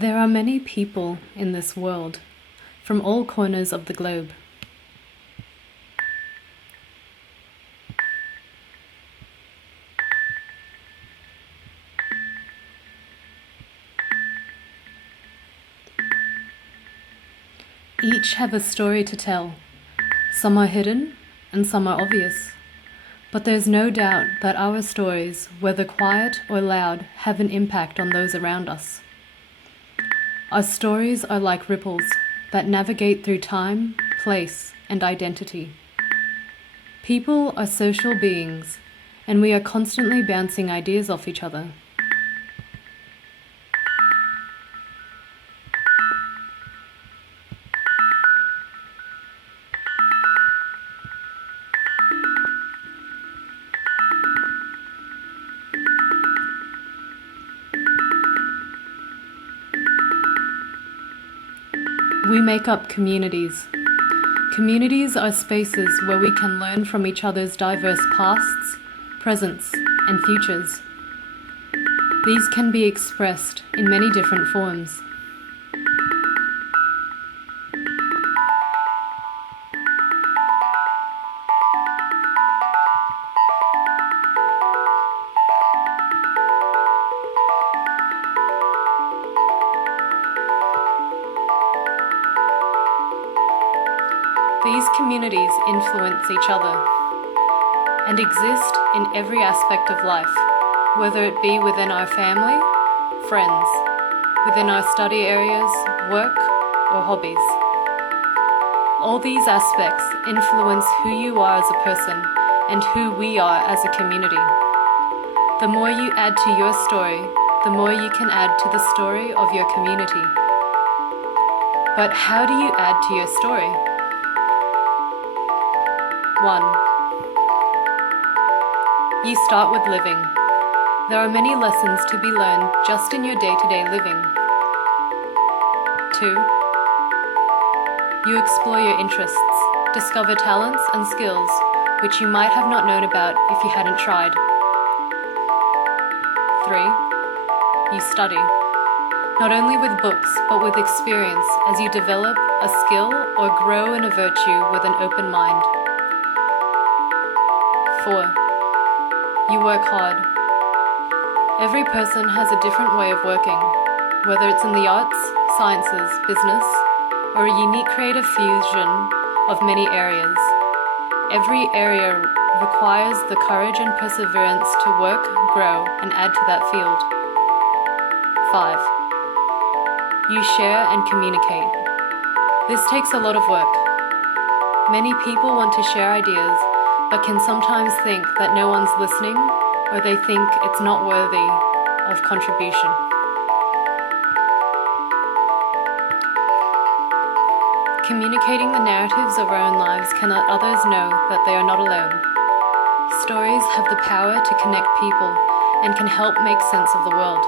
There are many people in this world, from all corners of the globe. Each have a story to tell. Some are hidden and some are obvious. But there's no doubt that our stories, whether quiet or loud, have an impact on those around us. Our stories are like ripples that navigate through time, place, and identity. People are social beings, and we are constantly bouncing ideas off each other. We make up communities. Communities are spaces where we can learn from each other's diverse pasts, presents, and futures. These can be expressed in many different forms. These communities influence each other and exist in every aspect of life, whether it be within our family, friends, within our study areas, work, or hobbies. All these aspects influence who you are as a person and who we are as a community. The more you add to your story, the more you can add to the story of your community. But how do you add to your story? 1. You start with living. There are many lessons to be learned just in your day-to-day living. 2. You explore your interests, discover talents and skills which you might have not known about if you hadn't tried. 3. You study, not only with books but with experience as you develop a skill or grow in a virtue with an open mind. 4. You work hard. Every person has a different way of working, whether it's in the arts, sciences, business, or a unique creative fusion of many areas. Every area requires the courage and perseverance to work, grow, and add to that field. 5. You share and communicate. This takes a lot of work. Many people want to share ideas, but can sometimes think that no one's listening or they think it's not worthy of contribution. Communicating the narratives of our own lives can let others know that they are not alone. Stories have the power to connect people and can help make sense of the world.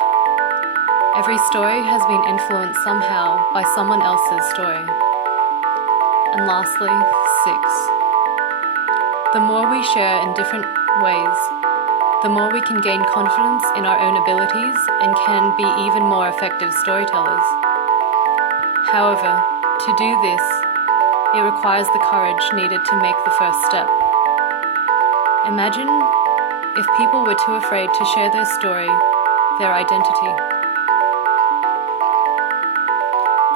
Every story has been influenced somehow by someone else's story. And lastly, 6. The more we share in different ways, the more we can gain confidence in our own abilities and can be even more effective storytellers. However, to do this, it requires the courage needed to make the first step. Imagine if people were too afraid to share their story, their identity.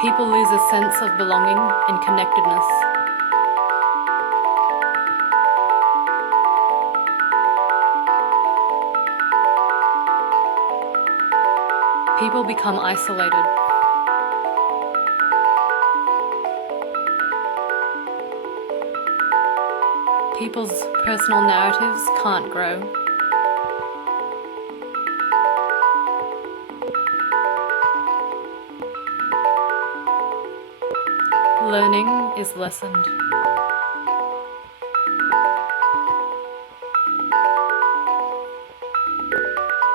People lose a sense of belonging and connectedness. People become isolated. People's personal narratives can't grow. Learning is lessened.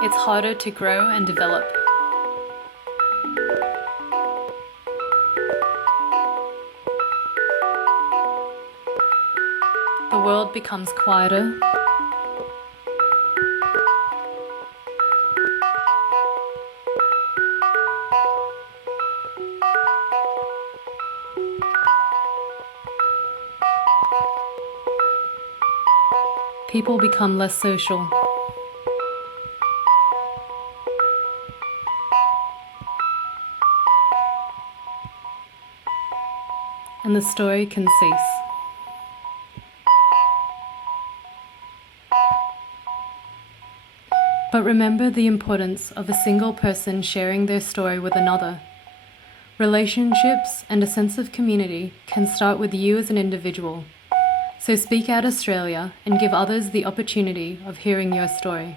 It's harder to grow and develop. The world becomes quieter. people become less social. And the story can cease. But remember the importance of a single person sharing their story with another. Relationships and a sense of community can start with you as an individual. So speak out Australia and give others the opportunity of hearing your story.